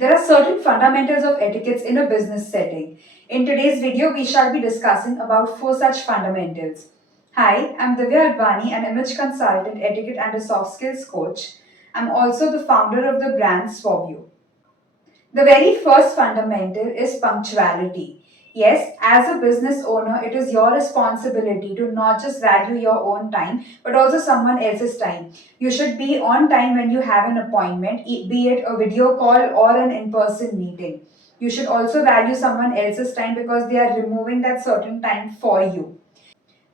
There are certain fundamentals of etiquettes in a business setting. In today's video, we shall be discussing about four such fundamentals. Hi, I'm Divyaa Advaani, an image consultant, etiquette and a soft skills coach. I'm also the founder of the brand Suave U. The very first fundamental is punctuality. Yes, as a business owner, it is your responsibility to not just value your own time, but also someone else's time. You should be on time when you have an appointment, be it a video call or an in person meeting. You should also value someone else's time because they are removing that certain time for you.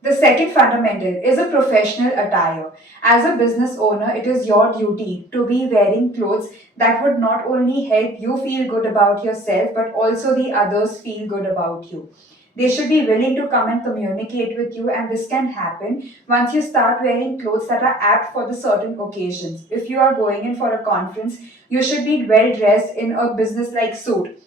The second fundamental is a professional attire. As a business owner, it is your duty to be wearing clothes that would not only help you feel good about yourself, but also the others feel good about you. They should be willing to come and communicate with you, and this can happen once you start wearing clothes that are apt for the certain occasions. If you are going in for a conference, you should be well dressed in a business like suit.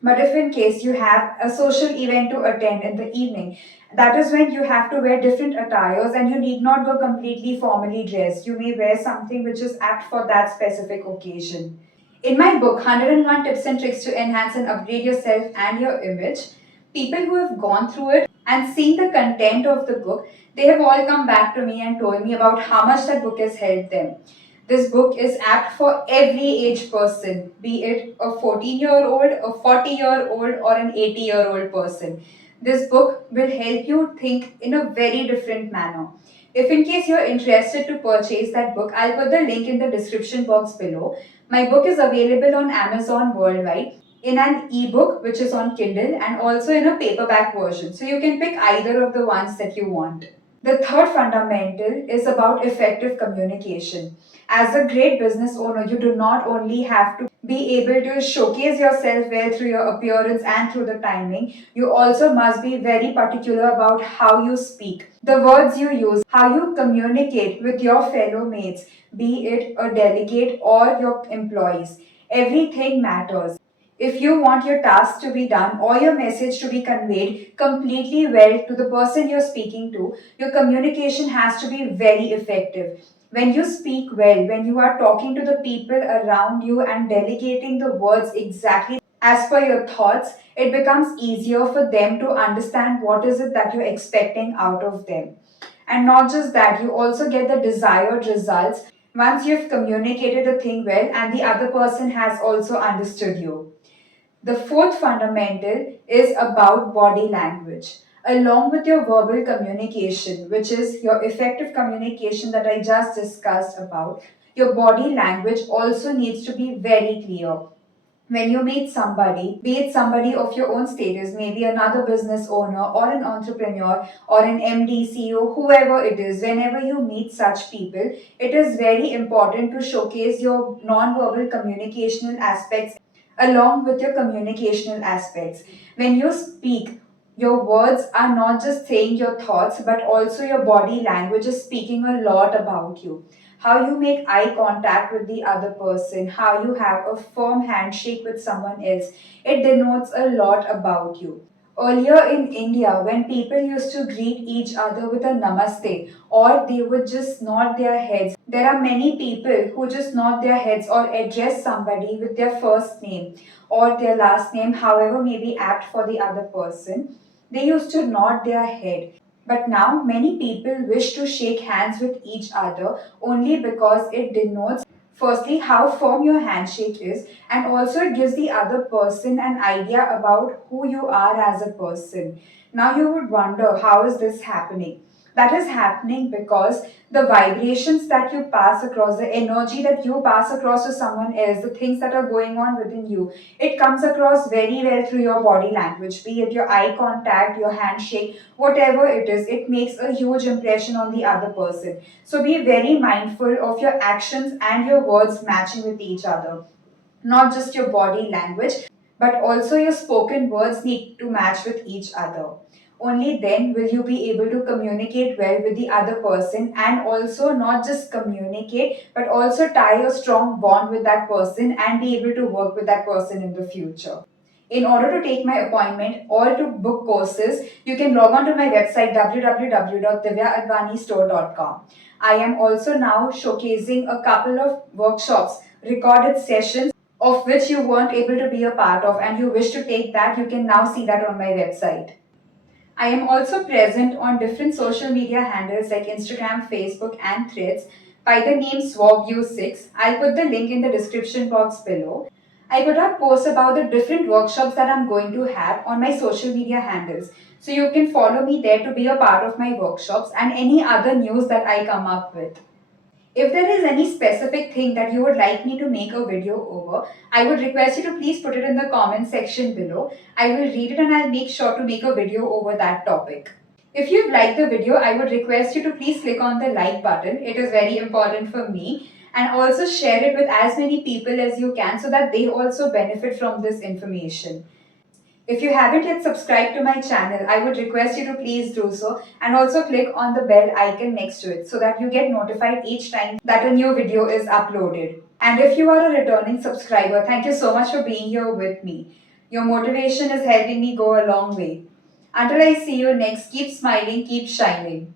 But if in case you have a social event to attend in the evening, that is when you have to wear different attires and you need not go completely formally dressed. You may wear something which is apt for that specific occasion. In my book, 101 Tips and Tricks to Enhance and Upgrade Yourself and Your Image, people who have gone through it and seen the content of the book, they have all come back to me and told me about how much that book has helped them. This book is apt for every age person, be it a 14-year-old, a 40-year-old, or an 80-year-old person. This book will help you think in a very different manner. If in case you're interested to purchase that book, I'll put the link in the description box below. My book is available on Amazon worldwide in an ebook which is on Kindle and also in a paperback version. So you can pick either of the ones that you want. The third fundamental is about effective communication. As a great business owner, you do not only have to be able to showcase yourself well through your appearance and through the timing, you also must be very particular about how you speak, the words you use, how you communicate with your fellow mates, be it a delegate or your employees. Everything matters. If you want your task to be done or your message to be conveyed completely well to the person you're speaking to, your communication has to be very effective. When you speak well, when you are talking to the people around you and delegating the words exactly as per your thoughts, it becomes easier for them to understand what is it that you're expecting out of them. And not just that, you also get the desired results once you've communicated the thing well and the other person has also understood you. The fourth fundamental is about body language. Along with your verbal communication, which is your effective communication that I just discussed about, your body language also needs to be very clear. When you meet somebody, be it somebody of your own status, maybe another business owner or an entrepreneur or an MD, CEO, whoever it is, whenever you meet such people, it is very important to showcase your non-verbal communicational aspects along with your communicational aspects. When you speak, your words are not just saying your thoughts, but also your body language is speaking a lot about you. How you make eye contact with the other person, how you have a firm handshake with someone else, it denotes a lot about you. Earlier in India, when people used to greet each other with a namaste or they would just nod their heads, there are many people who just nod their heads or address somebody with their first name or their last name, however may be apt for the other person. They used to nod their head. But now many people wish to shake hands with each other only because it denotes firstly how firm your handshake is, and also it gives the other person an idea about who you are as a person. Now you would wonder, how is this happening? That is happening because the vibrations that you pass across, the energy that you pass across to someone else, the things that are going on within you, it comes across very well through your body language, be it your eye contact, your handshake, whatever it is, it makes a huge impression on the other person. So be very mindful of your actions and your words matching with each other. Not just your body language, but also your spoken words need to match with each other. Only then will you be able to communicate well with the other person, and also not just communicate but also tie a strong bond with that person and be able to work with that person in the future. In order to take my appointment or to book courses, you can log on to my website www.divyaadvanistore.com. I am also now showcasing a couple of workshops, recorded sessions of which you weren't able to be a part of and you wish to take that, you can now see that on my website. I am also present on different social media handles like Instagram, Facebook, and Threads by the name Suave U 6. I'll put the link in the description box below. I put up posts about the different workshops that I'm going to have on my social media handles. So you can follow me there to be a part of my workshops and any other news that I come up with. If there is any specific thing that you would like me to make a video over, I would request you to please put it in the comment section below. I will read it and I'll make sure to make a video over that topic. If you've liked the video, I would request you to please click on the like button. It is very important for me. And also share it with as many people as you can so that they also benefit from this information. If you haven't yet subscribed to my channel, I would request you to please do so and also click on the bell icon next to it so that you get notified each time that a new video is uploaded. And if you are a returning subscriber, thank you so much for being here with me. Your motivation is helping me go a long way. Until I see you next, keep smiling, keep shining.